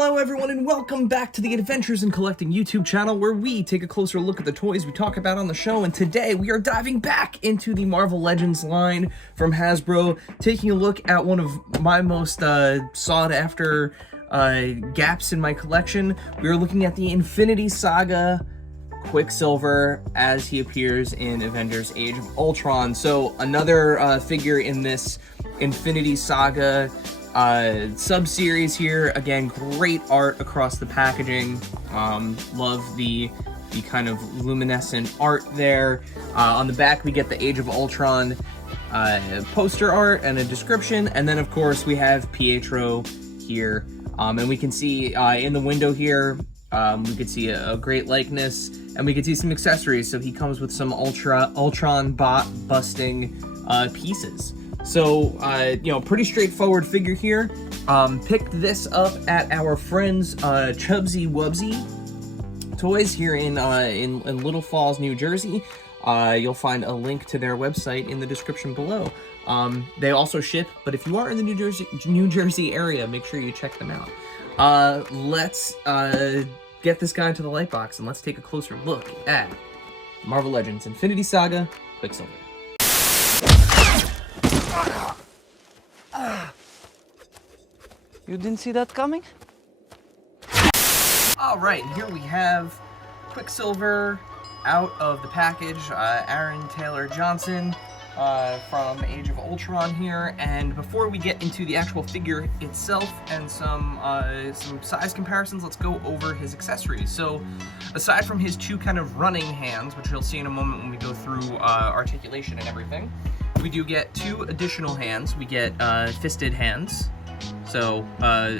Hello everyone and welcome back to the Adventures in Collecting YouTube channel, where we take a closer look at the toys we talk about on the show. And today we are diving back into the Marvel Legends line from Hasbro, taking a look at one of my most sought after gaps in my collection. We are looking at the Infinity Saga Quicksilver as he appears in Avengers Age of Ultron. So another figure in this Infinity Saga sub-series here. Again, great art across the packaging. Love the kind of luminescent art there. On the back we get the Age of Ultron poster art and a description, and then of course we have Pietro here, and we can see in the window here we could see a great likeness, and we could see some accessories. So he comes with some Ultron bot busting pieces. So, you know, pretty straightforward figure here. Picked this up at our friends Chubzzy Wubzzy Toys here in Little Falls, New Jersey. You'll find a link to their website in the description below. They also ship, but if you are in the New Jersey area, make sure you check them out. Let's get this guy into the light box and let's take a closer look at Marvel Legends Infinity Saga Quicksilver. You didn't see that coming? Alright, here we have Quicksilver out of the package, Aaron Taylor Johnson from Age of Ultron here. And before we get into the actual figure itself and some size comparisons, let's go over his accessories. So aside from his two kind of running hands, which you'll see in a moment when we go through articulation and everything, we do get two additional hands. We get fisted hands. So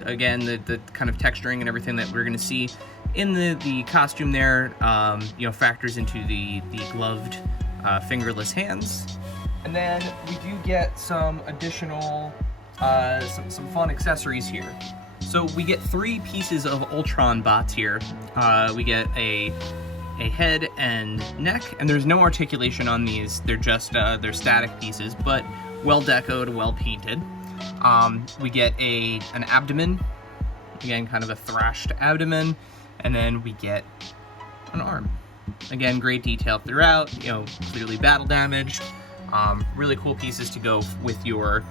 again, the kind of texturing and everything that we're going to see in the costume there, you know, factors into the gloved fingerless hands. And then we do get some additional some fun accessories here. So we get three pieces of Ultron bots here. We get a head and neck, and there's no articulation on these. They're just they're static pieces, but well decoed, well painted. We get an abdomen, again kind of a thrashed abdomen, and then we get an arm. Again, great detail throughout, you know, clearly battle damaged. Really cool pieces to go with your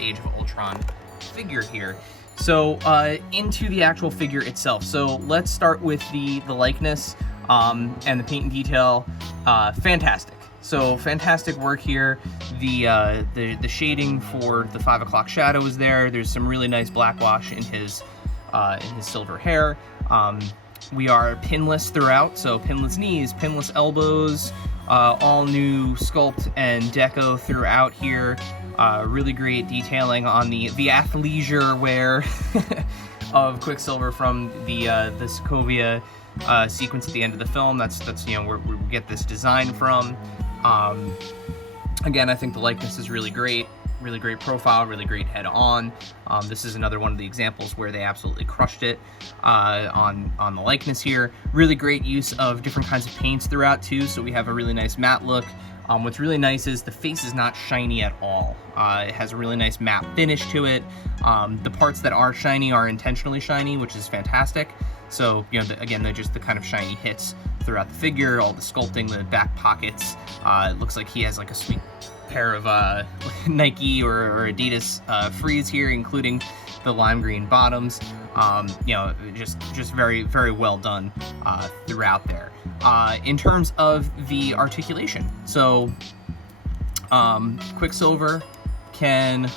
Age of Ultron figure here. So into the actual figure itself. So let's start with the likeness and the paint and detail. Fantastic. So fantastic work here. The shading for the 5 o'clock shadow is there. There's some really nice black wash in his silver hair. We are pinless throughout, so pinless knees, pinless elbows, all new sculpt and deco throughout here. Really great detailing on the athleisure wear of Quicksilver from the Sokovia sequence at the end of the film. That's you know where we get this design from. Again, I think the likeness is really great profile, really great head on. This is another one of the examples where they absolutely crushed it on the likeness here. Really great use of different kinds of paints throughout too, so we have a really nice matte look. What's really nice is the face is not shiny at all. It has a really nice matte finish to it. The parts that are shiny are intentionally shiny, which is fantastic. So, you know, again, they're just the kind of shiny hits throughout the figure, all the sculpting, the back pockets. It looks like he has like a sweet pair of Nike or Adidas Frees here, including the lime green bottoms. You know, just very, very well done throughout there. In terms of the articulation, so Quicksilver can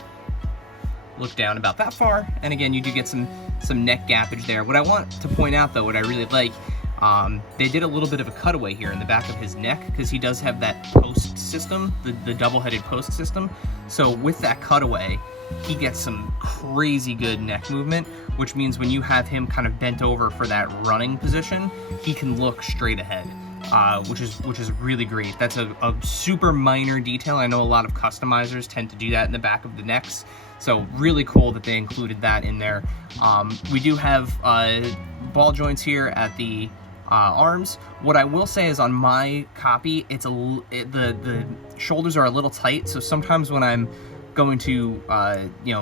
look down about that far, and again, you do get some neck gappage there. What I want to point out though, what I really like, they did a little bit of a cutaway here in the back of his neck, because he does have that post system, the double-headed post system. So with that cutaway, he gets some crazy good neck movement, which means when you have him kind of bent over for that running position, he can look straight ahead, which is really great. That's a super minor detail. I know a lot of customizers tend to do that in the back of the necks, so really cool that they included that in there. We do have ball joints here at the arms. What I will say is on my copy, the shoulders are a little tight, so sometimes when I'm going to,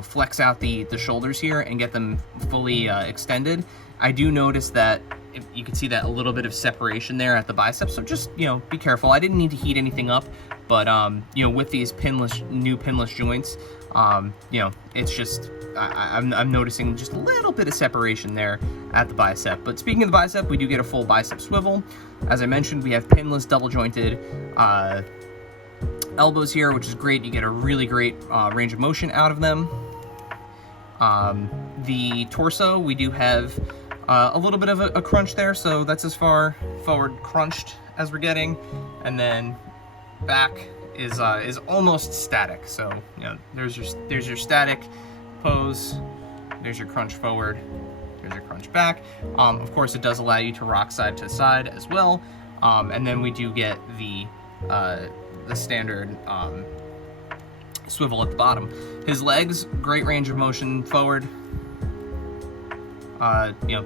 flex out the shoulders here and get them fully extended. I do notice that you can see that a little bit of separation there at the biceps, so just, be careful. I didn't need to heat anything up, but, with these new pinless joints, it's just, I'm noticing just a little bit of separation there at the bicep. But speaking of the bicep, we do get a full bicep swivel. As I mentioned, we have pinless, double-jointed elbows here, which is great. You get a really great range of motion out of them. The torso, we do have a little bit of a crunch there, so that's as far forward crunched as we're getting. And then back is almost static. So there's your static pose. There's your crunch forward. There's your crunch back. Of course, it does allow you to rock side to side as well. And then we do get the standard swivel at the bottom. His legs, great range of motion forward.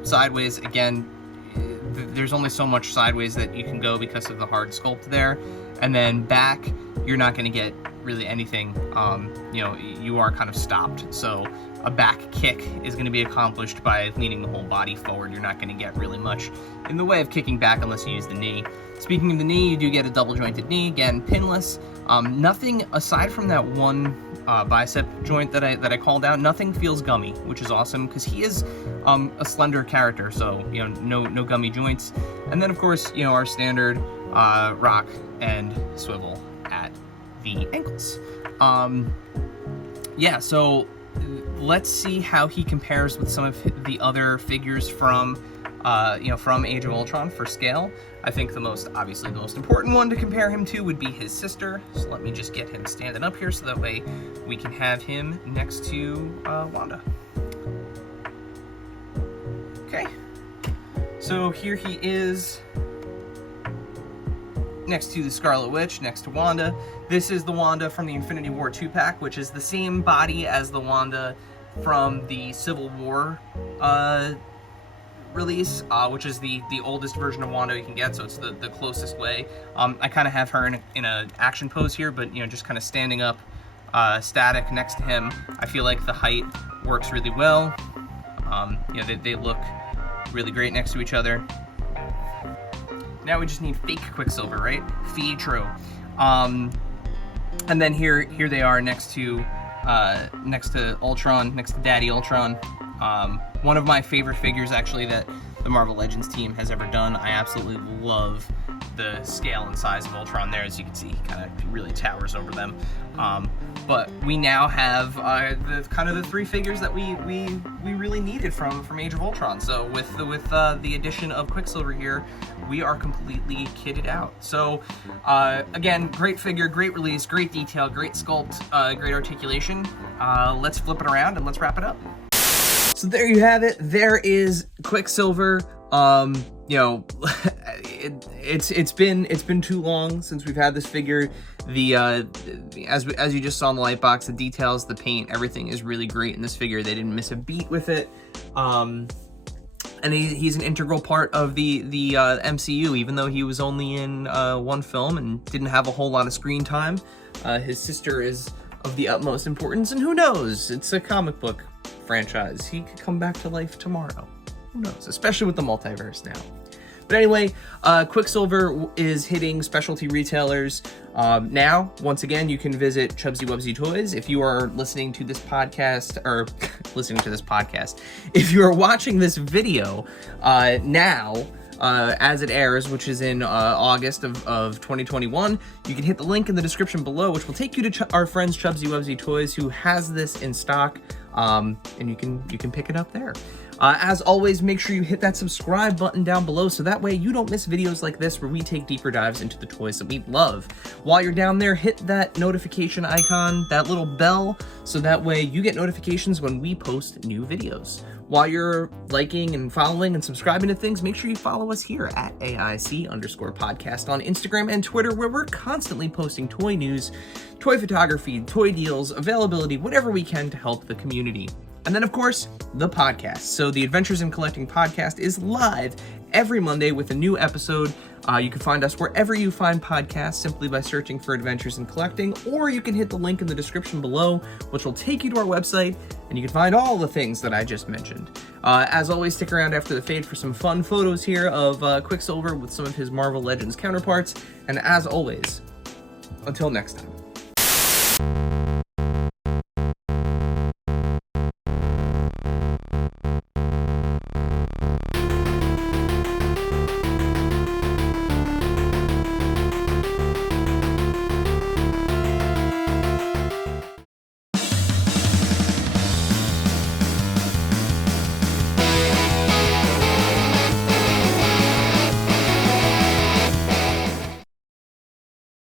Sideways, again, there's only so much sideways that you can go because of the hard sculpt there. And then back, you're not going to get really anything. You are kind of stopped. So a back kick is going to be accomplished by leaning the whole body forward. You're not going to get really much in the way of kicking back unless you use the knee. Speaking of the knee, you do get a double jointed knee, again, pinless. Nothing aside from that one bicep joint that I called out, nothing feels gummy, which is awesome because he is a slender character, so no gummy joints. And then of course, our standard rock and swivel at the ankles. So let's see how he compares with some of the other figures from Age of Ultron for scale. I think the most important one to compare him to would be his sister. So let me just get him standing up here so that way we can have him next to Wanda. Okay. So here he is next to the Scarlet Witch, next to Wanda. This is the Wanda from the Infinity War 2-pack, which is the same body as the Wanda from the Civil War release, which is the oldest version of Wanda you can get, so it's the closest way. I kind of have her in a action pose here, but just kind of standing up static next to him. I feel like the height works really well. They look really great next to each other. Now we just need fake Quicksilver, right? True. And then here they are next to Ultron, next to Daddy Ultron. One of my favorite figures, actually, that the Marvel Legends team has ever done. I absolutely love the scale and size of Ultron there. As you can see, he kind of really towers over them. But we now have the three figures that we really needed from Age of Ultron. So with the addition of Quicksilver here, we are completely kitted out. So again, great figure, great release, great detail, great sculpt, great articulation. Let's flip it around and let's wrap it up. So there you have it. There is Quicksilver. It's been too long since we've had this figure. As you just saw in the light box, the details, the paint, everything is really great in this figure. They didn't miss a beat with it. And he's an integral part of the MCU, even though he was only in one film and didn't have a whole lot of screen time. His sister is of the utmost importance, and who knows? It's a comic book franchise. He could come back to life tomorrow. Who knows? Especially with the multiverse now. But anyway, Quicksilver is hitting specialty retailers now. Once again, you can visit Chubzzy Wubzzy Toys. If you are listening to this podcast, if you are watching this video now, as it airs, which is in August of 2021, you can hit the link in the description below, which will take you to our friends Chubzzy Wubzzy Toys, who has this in stock, and you can pick it up there. As always, make sure you hit that subscribe button down below so that way you don't miss videos like this where we take deeper dives into the toys that we love. While you're down there, hit that notification icon, that little bell, so that way you get notifications when we post new videos. While you're liking and following and subscribing to things, make sure you follow us here at AIC_podcast on Instagram and Twitter, where we're constantly posting toy news, toy photography, toy deals, availability, whatever we can to help the community. And then, of course, the podcast. So the Adventures in Collecting podcast is live every Monday with a new episode You can find us wherever you find podcasts simply by searching for Adventures in Collecting, or you can hit the link in the description below, which will take you to our website, and you can find all the things that I just mentioned. As always, stick around after the fade for some fun photos here of Quicksilver with some of his Marvel Legends counterparts, and as always, until next time.